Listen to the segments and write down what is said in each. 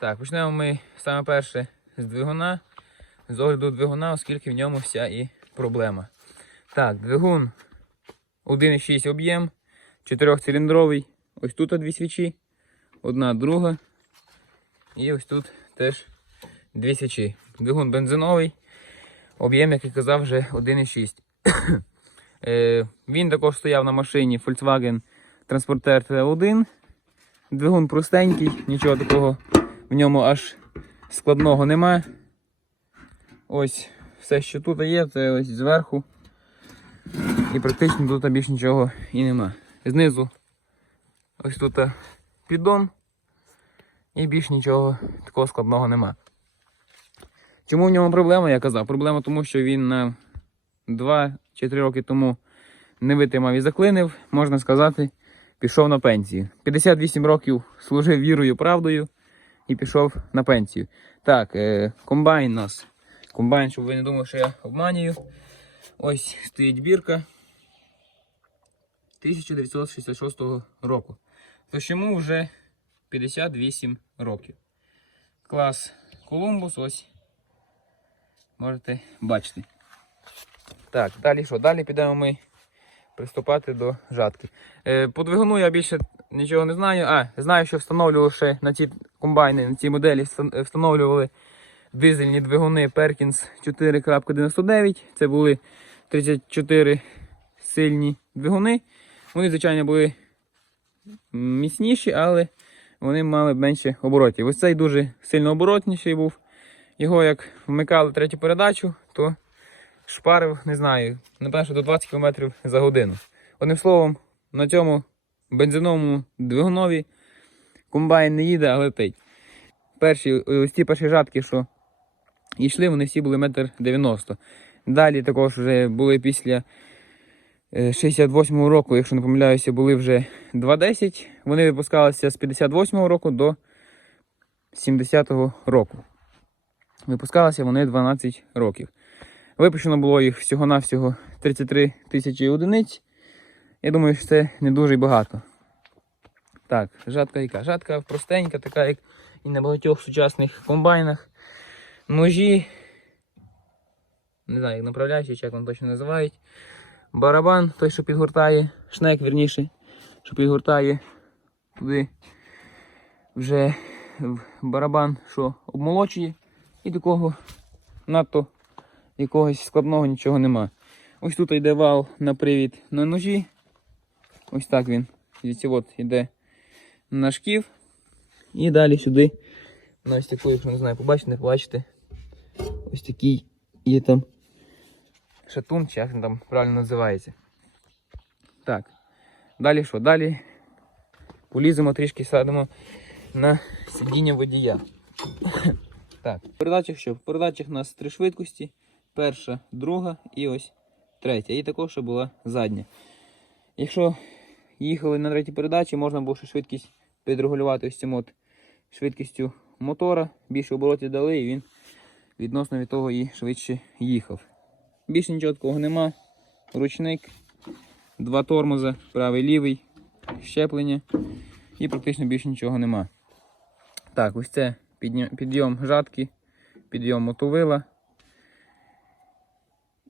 Так, почнемо ми саме перше з двигуна. З огляду двигуна, оскільки в ньому вся і проблема. Так, двигун 1,6 об'єм, 4-циліндровий. Ось тут дві свічі, одна, друга. І ось тут теж дві свічі. Двигун бензиновий, об'єм, як я казав, вже 1,6. Е, Він також стояв на машині Volkswagen Transporter T1. Двигун простенький, нічого такого в ньому аж складного немає. Ось все, що тут є, це ось зверху. І практично тут більш нічого і нема. Знизу ось тут піддон. І більш нічого такого складного нема. Чому в ньому проблема, я казав? Проблема тому, що він на 2 чи 3 роки тому не витримав і заклинив, можна сказати, пішов на пенсію. 58 років служив вірою, правдою і пішов на пенсію. Так, е, комбайн нас. Комбайн, щоб ви не думали, що я обманюю. Ось стоїть бірка 1966 року. Тож йому вже 58 років. Клас Колумбус, ось можете бачити. Так, далі що? Далі підемо ми приступати до жатки. Е, по двигуну я більше нічого не знаю. А, знаю, що встановлювали ще на ці комбайни, на ці моделі встановлювали дизельні двигуни Perkins 4.99. Це були 34 сильні двигуни. Вони, звичайно, були міцніші, але вони мали менше оборотів. Ось цей дуже сильно оборотніший був. Його як вмикали третю передачу, то шпарив, не знаю, напевно, до 20 км за годину. Одним словом, на цьому бензиновому двигунові комбайн не їде, а летить. Перші, ось ті перші жатки, що йшли, вони всі були метр 90. Далі також вже були після е, 68-го року, якщо не помиляюся, були вже 2.10. Вони випускалися з 58-го року до 70-го року. Випускалися вони 12 років. Випущено було їх всього-навсього 33 тисячі одиниць. Я думаю, що це не дуже багато. Так, жатка яка? Жатка простенька, така, як і на багатьох сучасних комбайнах. Ножі. Не знаю, як направляючі, чи як вони точно називають. Барабан, той, що підгортає, шнек, вірніше, що підгортає туди вже барабан, що обмолочує. І такого надто якогось складного нічого нема. Ось тут йде вал на привід на ножі. Ось так він. Звідси от йде на шків. І далі сюди. На ось таку, якщо не знаю, побачите, не побачите. Ось такий є там шатун, чи як він там правильно називається. Так. Далі що? Далі поліземо трішки садимо на сидіння водія. Так, в передачах що? В передачах у нас три швидкості. Перша, друга і ось третя. І також ще була задня. Якщо їхали на третій передачі, можна було ще швидкість підрегулювати ось цим от швидкістю мотора. Більше оборотів дали і він відносно від того і швидше їхав. Більше нічого такого нема. Ручник, два тормоза, правий лівий, щеплення і практично більше нічого нема. Так, ось це підйом жатки, підйом мотовила.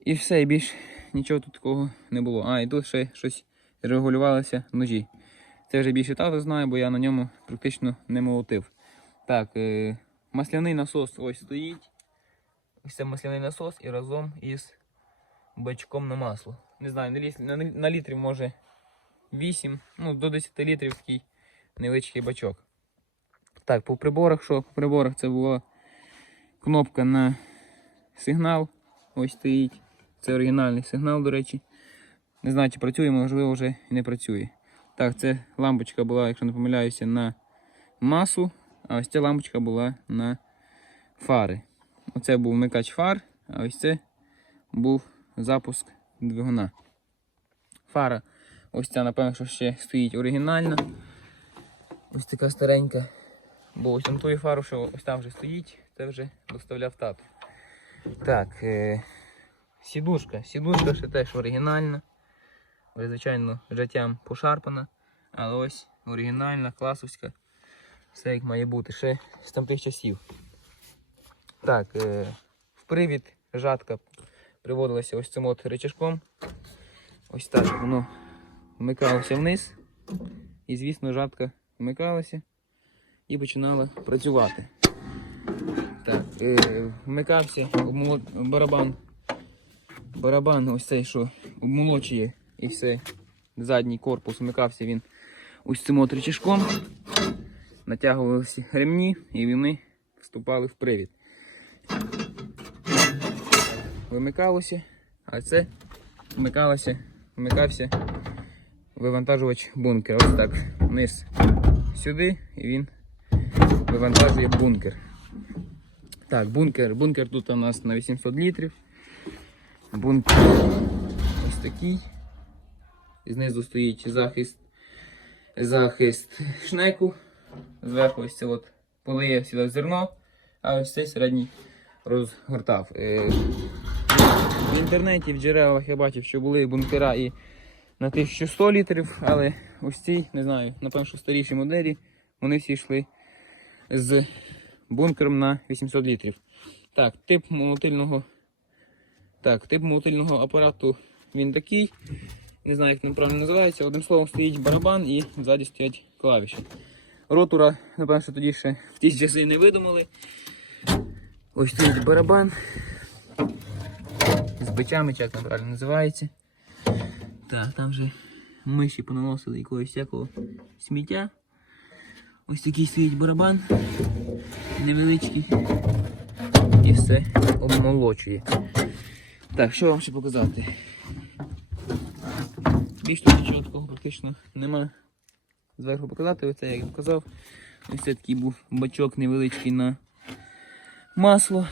І все, і більш нічого тут такого не було. А, і тут ще щось регулювалося ножі. Це вже більше тато знає, бо я на ньому практично не молотив. Так, е, масляний насос ось стоїть. Ось це масляний насос і разом із бачком на масло. Не знаю, на, на, на літрі може 8, ну до 10 літрів такий невеличкий бачок. Так, по приборах що? По приборах це була кнопка на сигнал. Ось стоїть. Це оригінальний сигнал, до речі. Не знаю, чи працює, можливо, вже і не працює. Так, це лампочка була, якщо не помиляюся, на масу, а ось ця лампочка була на фари. Оце був вмикач фар, а ось це був запуск двигуна. Фара. Ось ця, напевно, що ще стоїть оригінальна. Ось така старенька. Бо ось там ту фару, що ось там вже стоїть, це вже доставляв тато. Так, е, сідушка. Сідушка ще теж оригінальна. Вже, звичайно, життям пошарпана. Але ось оригінальна, класовська Все як має бути, ще з там тих часів. Так, е, в привід жатка приводилася ось цим от речашком. Ось так воно вмикалося вниз. І, звісно, жатка вмикалася і починала працювати. Так, е, вмикався барабан. Барабан ось цей, що обмолочує і все. Задній корпус вмикався він ось цим от речашком. Натягувалися ремні і вони вступали в привід. Вимикалося, а це вмикалося, вмикався вивантажувач бункера. Ось так. Вниз сюди і він вивантажує бункер. Так, бункер. Бункер тут у нас на 800 літрів. Бункер ось такий. Знизу стоїть захист, захист шнеку. Зверху ось це от полиє сюди зерно, а ось цей середній розгортав. Е, В інтернеті, в джерелах я бачив, що були бункера і на 1100 літрів, але ось ці, не знаю, напевно, що старіші моделі, вони всі йшли з бункером на 800 літрів. Так, тип молотильного, так, тип молотильного апарату він такий. Не знаю, як він правильно називається. Одним словом, стоїть барабан і ззаді стоять клавіші. Ротура, напевно, що тоді ще в ті часи не видумали. Ось стоїть барабан. З бичами, чи як він правильно називається. Так, там же миші понаносили якогось всякого сміття. Ось такий стоїть барабан. Невеличкий. І все обмолочує. Так, що вам ще показати? Більш тут нічого такого практично нема. Зверху показати, оце як я показав. Ось це такий був бачок невеличкий на масло.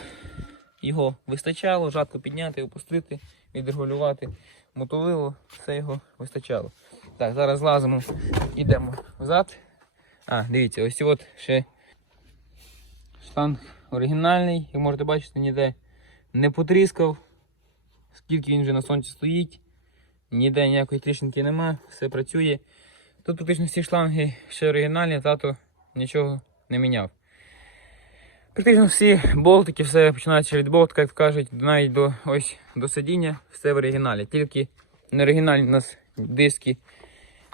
Його вистачало, жатко підняти, опустити, відрегулювати. Мотовило, все його вистачало. Так, зараз злазимо, йдемо взад. А, дивіться, ось от ще шланг оригінальний, як можете бачити, ніде не потріскав. Скільки він вже на сонці стоїть, ніде ніякої тріщинки нема, все працює. Тут практично всі шланги ще оригінальні, тато нічого не міняв. Практично всі болтики, все починається від болтика, як кажуть, навіть до ось до сидіння, все в оригіналі. Тільки не оригінальні у нас диски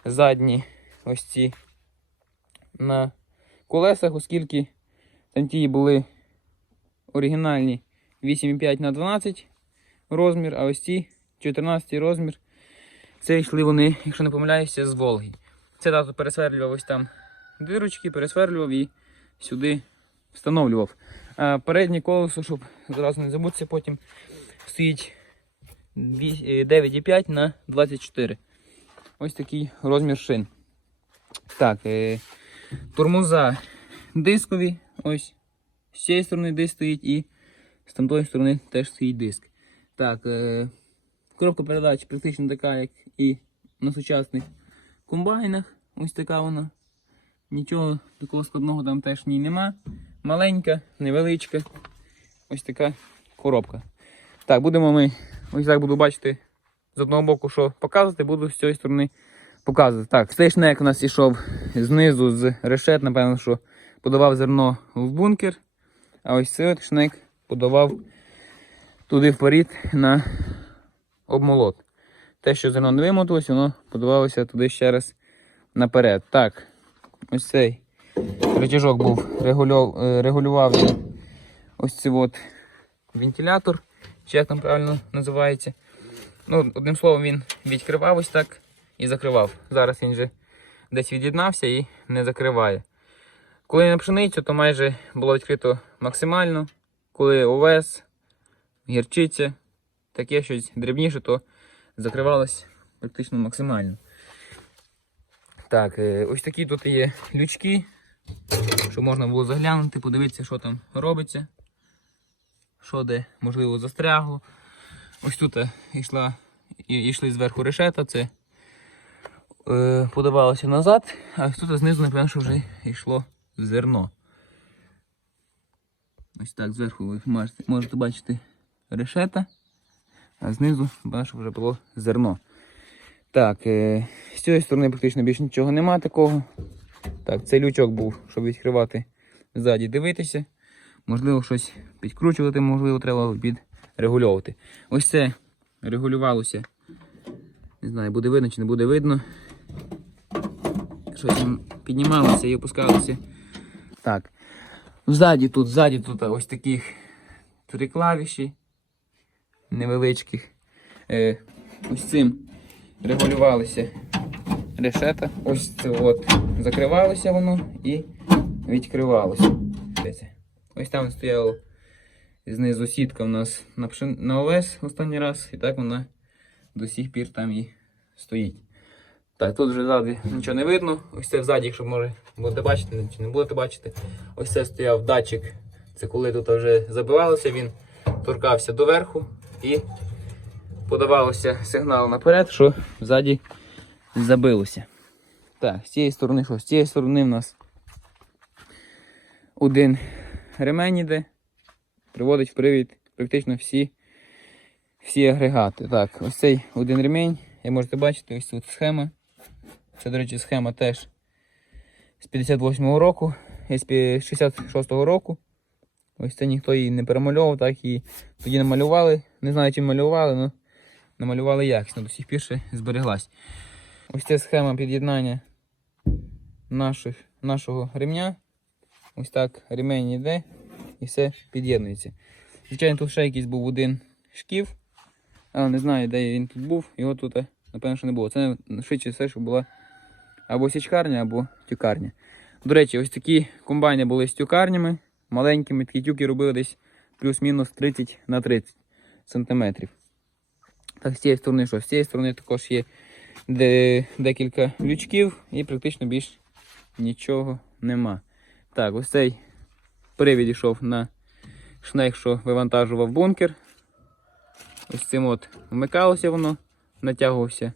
задні, ось ці на колесах, оскільки там ті були оригінальні 8,5 на 12 розмір, а ось ці 14 розмір. Це йшли вони, якщо не помиляюся, з Волги. Це тато пересверлював ось там дирочки, пересверлював і сюди встановлював. А переднє колесо, щоб зразу не забутися, потім стоїть е, 9,5 на 24. Ось такий розмір шин. Так, е, тормоза дискові. Ось з цієї сторони диск стоїть і з тамтої сторони теж стоїть диск. Так, е, коробка передач практично така, як і на сучасних комбайнах. Ось така вона. Нічого такого складного там теж в ній нема. Маленька, невеличка. Ось така коробка. Так, будемо ми. Ось так буду бачити з одного боку, що показувати, буду з цієї сторони показувати. Так, шнек у нас ішов знизу з решет, напевно, що подавав зерно в бункер. А ось цей шнек подавав туди вперед на обмолот. Те, що зерно не вимоталось, воно подавалося туди ще раз наперед. Так, ось цей рычажок був е, регулював ось цей от вентилятор, чи як там правильно називається. Ну, одним словом, він відкривав ось так і закривав. Зараз він вже десь від'єднався і не закриває. Коли на пшеницю, то майже було відкрито максимально. Коли овес, гірчиця, таке щось дрібніше, то закривалось практично максимально. Так, е, ось такі тут є лючки, щоб можна було заглянути, подивитися, що там робиться, що де, можливо, застрягло. Ось тут е, йшла, йшли зверху решета, це е, подавалося назад, а тут знизу, напевно, що вже йшло зерно. Ось так, зверху ви можете, можете бачити решета, а знизу, що вже було зерно. Так, е, з цієї сторони практично більше нічого нема такого. Так, цей лючок був, щоб відкривати ззаді, дивитися. Можливо, щось підкручувати, можливо, треба підрегульовувати. Ось це регулювалося. Не знаю, буде видно чи не буде видно. Щось піднімалося і опускалося. Так. Ззаді тут, ззаді тут ось таких три клавіші невеличких. Е, ось цим регулювалися решета. Ось це от закривалося воно і відкривалося. Ось там стояло знизу сітка у нас на, пшен... на овес останній раз, і так вона до сих пір там і стоїть. Так, тут вже ззаді нічого не видно. Ось це взаді, якщо може будете бачити чи не будете бачити. Ось це стояв датчик. Це коли тут вже забивалося, він торкався доверху і подавалося сигнал наперед, що ззаді забилося. Так, з цієї сторони що? З цієї сторони в нас один ремень іде, приводить в привід практично всі, всі агрегати. Так, ось цей один ремень, як можете бачити, ось тут схема. Це, до речі, схема теж з 58-го року, з 66-го року. Ось це ніхто її не перемальовував, так і тоді намалювали. Не знаю, чим малювали, але намалювали якісно, до сих пір ще збереглась. Ось це схема під'єднання наших, нашого ремня. Ось так ремень йде і все під'єднується. Звичайно, тут ще якийсь був один шків, але не знаю, де він тут був, його тут, напевно, що не було. Це швидше все, що була або січкарня, або тюкарня. До речі, ось такі комбайни були з тюкарнями, маленькими, тюки робили десь плюс-мінус 30 на 30 сантиметрів. Так, з цієї сторони що? З цієї сторони також є де, декілька лючків і практично більш нічого нема. Так, ось цей привід йшов на шнек, що вивантажував бункер. Ось цим от вмикалося воно, натягувався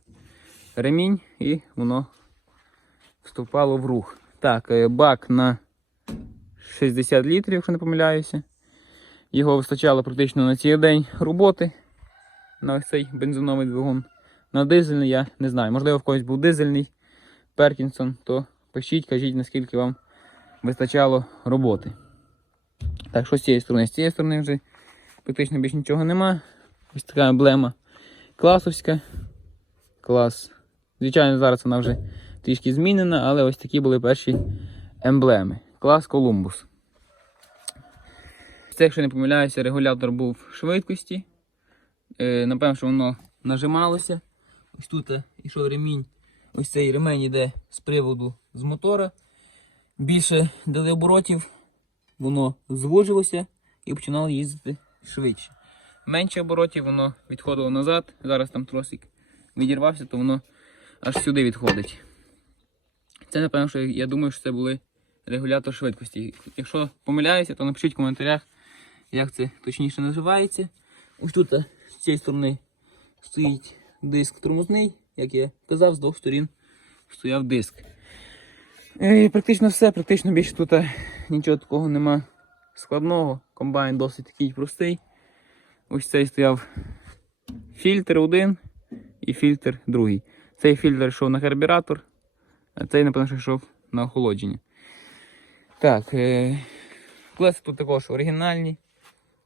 ремінь і воно вступало в рух. Так, е, бак на 60 літрів, якщо не помиляюся. Його вистачало практично на цілий день роботи на ось цей бензиновий двигун. На дизельний я не знаю. Можливо, в когось був дизельний Перкінсон, то пишіть, кажіть, наскільки вам вистачало роботи. Так, що з цієї сторони? З цієї сторони вже практично більш нічого нема. Ось така емблема класовська. Клас. Звичайно, зараз вона вже трішки змінена, але ось такі були перші емблеми. Клас Колумбус. Це, якщо не помиляюся, регулятор був швидкості. Е, напевно, що воно нажималося. Ось тут е, ішов ремінь. Ось цей ремень йде з приводу з мотора. Більше дали оборотів, воно звужилося і починало їздити швидше. Менше оборотів, воно відходило назад. Зараз там тросик відірвався, то воно аж сюди відходить. Це, напевно, що я думаю, що це були регулятор швидкості. Якщо помиляюся, то напишіть в коментарях, як це точніше називається. Ось тут е, з цієї сторони стоїть диск тормозний, як я казав, з двох сторін стояв диск. І практично все, практично більше тут е, нічого такого нема складного. Комбайн досить такий простий. Ось цей стояв фільтр один і фільтр другий. Цей фільтр йшов на карбюратор, а цей, напевно, йшов на охолодження. Так, е, колеса тут також оригінальні.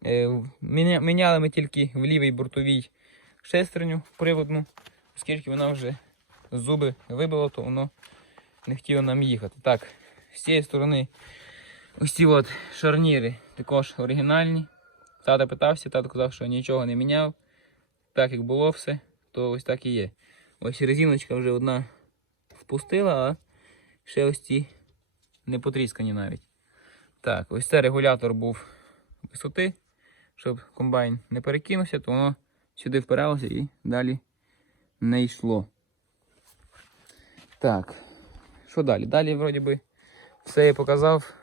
Е, міня- міняли ми тільки в лівій бортовій шестерню приводну, оскільки вона вже зуби вибила, то воно не хотіло нам їхати. Так, з цієї сторони ось ці от шарніри також оригінальні. Тата питався, тато казав, що нічого не міняв. Так як було все, то ось так і є. Ось резиночка вже одна впустила, а ще ось ці не потріскані навіть. Так, ось це регулятор був висоти, щоб комбайн не перекинувся, то воно сюди впиралося і далі не йшло. Так, що далі? Далі, вроді би, все я показав.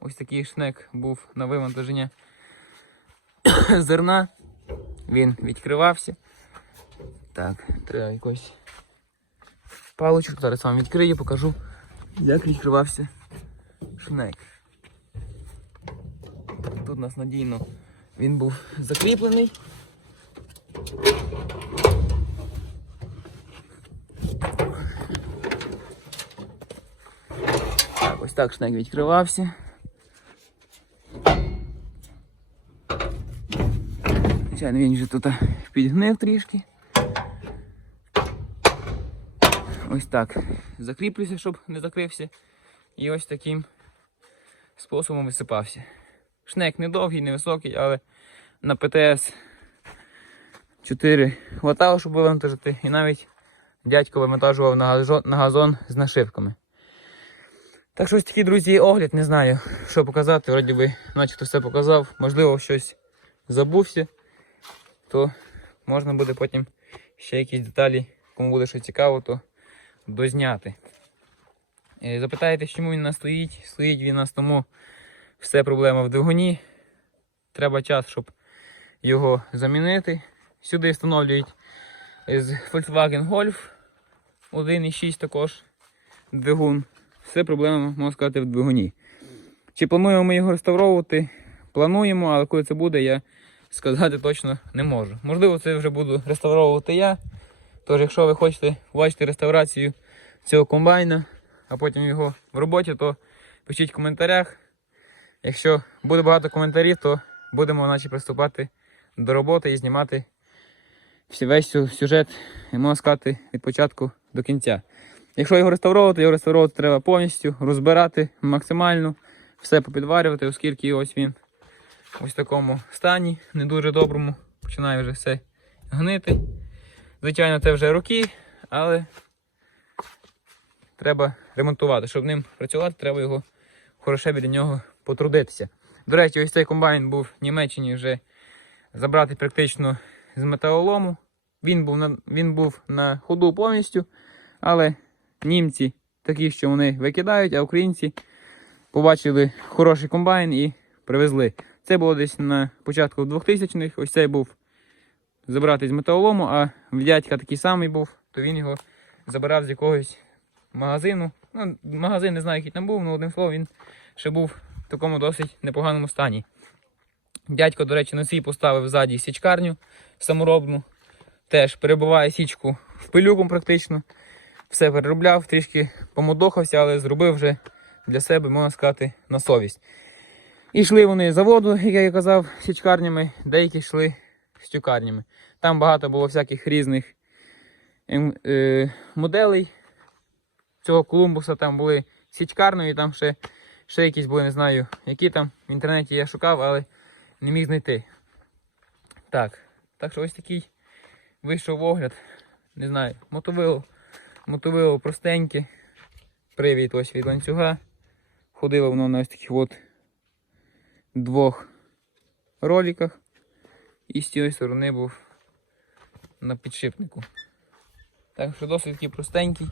Ось такий шнек був на вивантаження зерна. Він відкривався. Так, треба якось паличку. Зараз вам відкрию, покажу, як відкривався шнек. Тут у нас надійно він був закріплений. Ось так шнек відкривався. Звичайно, він вже тут підгнив трішки. Ось так. Закріплюся, щоб не закрився. І ось таким способом висипався. Шнек не довгий, не високий, але на ПТС 4 хватало, щоб вивантажити. І навіть дядько вивантажував на газон, з нашивками. Так що ось такий, друзі, огляд, не знаю, що показати. Вроді би, начебто все показав. Можливо, щось забувся, то можна буде потім ще якісь деталі, кому буде щось цікаво, то дозняти. Е, Запитаєте, чому він нас стоїть? Стоїть він нас тому все проблема в двигуні. Треба час, щоб його замінити. Сюди встановлюють з Volkswagen Golf 1.6 також двигун. Все проблема, можна сказати, в двигуні. Чи плануємо ми його реставровувати? Плануємо, але коли це буде, я сказати точно не можу. Можливо, це вже буду реставровувати я. Тож, якщо ви хочете побачити реставрацію цього комбайна, а потім його в роботі, то пишіть в коментарях. Якщо буде багато коментарів, то будемо наче приступати до роботи і знімати весь сю- сюжет, можна сказати, від початку до кінця. Якщо його реставровувати, його реставровувати треба повністю, розбирати максимально, все попідварювати, оскільки ось він ось в такому стані, не дуже доброму, починає вже все гнити. Звичайно, це вже роки, але треба ремонтувати. Щоб ним працювати, треба його хороше біля нього потрудитися. До речі, ось цей комбайн був в Німеччині вже забрати практично з металолому. Він був на, він був на ходу повністю, але німці такі, що вони викидають, а українці побачили хороший комбайн і привезли. Це було десь на початку 2000-х. Ось цей був забрати з металолому, а в дядька такий самий був, то він його забирав з якогось магазину. Ну, магазин не знаю, який там був, але одним словом він ще був такому досить непоганому стані. Дядько, до речі, на свій поставив ззаді січкарню саморобну. Теж перебиває січку в пилюку практично. Все переробляв, трішки помодохався, але зробив вже для себе, можна сказати, на совість. І йшли вони з заводу, як я і казав, січкарнями, деякі йшли стюкарнями. Там багато було всяких різних ем, е, моделей цього Колумбуса. Там були січкарної, там ще, ще якісь були, не знаю, які там. В інтернеті я шукав, але не міг знайти. Так, так що ось такий вийшов огляд. Не знаю, мотовило, мотовило простеньке. Привід ось від ланцюга. Ходило воно на ось таких от двох роликах. І з цієї сторони був на підшипнику. Так що досить такий простенький.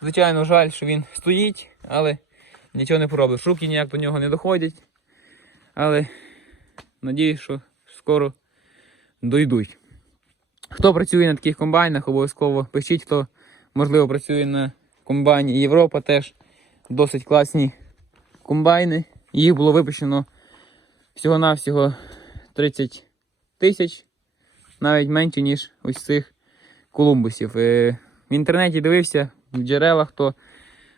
Звичайно, жаль, що він стоїть, але нічого не поробиш. Руки ніяк до нього не доходять. Але надіюсь, що скоро дойдуть. Хто працює на таких комбайнах, обов'язково пишіть, хто можливо працює на комбайні Європа теж досить класні комбайни. Їх було випущено всього-навсього 30 тисяч, навіть менше, ніж ось цих колумбусів. Е, В інтернеті дивився в джерелах, то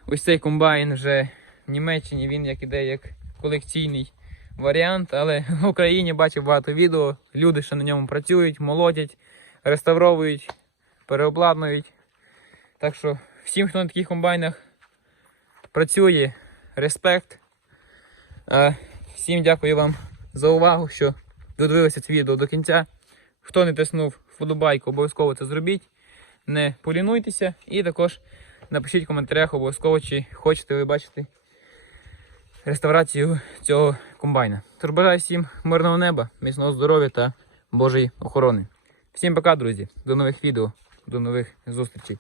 ось цей комбайн вже Німеччині він як іде як колекційний варіант, але в Україні бачив багато відео. Люди ще на ньому працюють, молодять, реставровують, переобладнують. Так що всім, хто на таких комбайнах працює, респект. Всім дякую вам за увагу, що додивилися це відео до кінця. Хто не тиснув вподобайку, обов'язково це зробіть. Не полінуйтеся і також напишіть в коментарях обов'язково, чи хочете ви бачити реставрацію цього комбайна. Тож бажаю всім мирного неба, міцного здоров'я та Божої охорони. Всім пока, друзі. До нових відео, до нових зустрічей.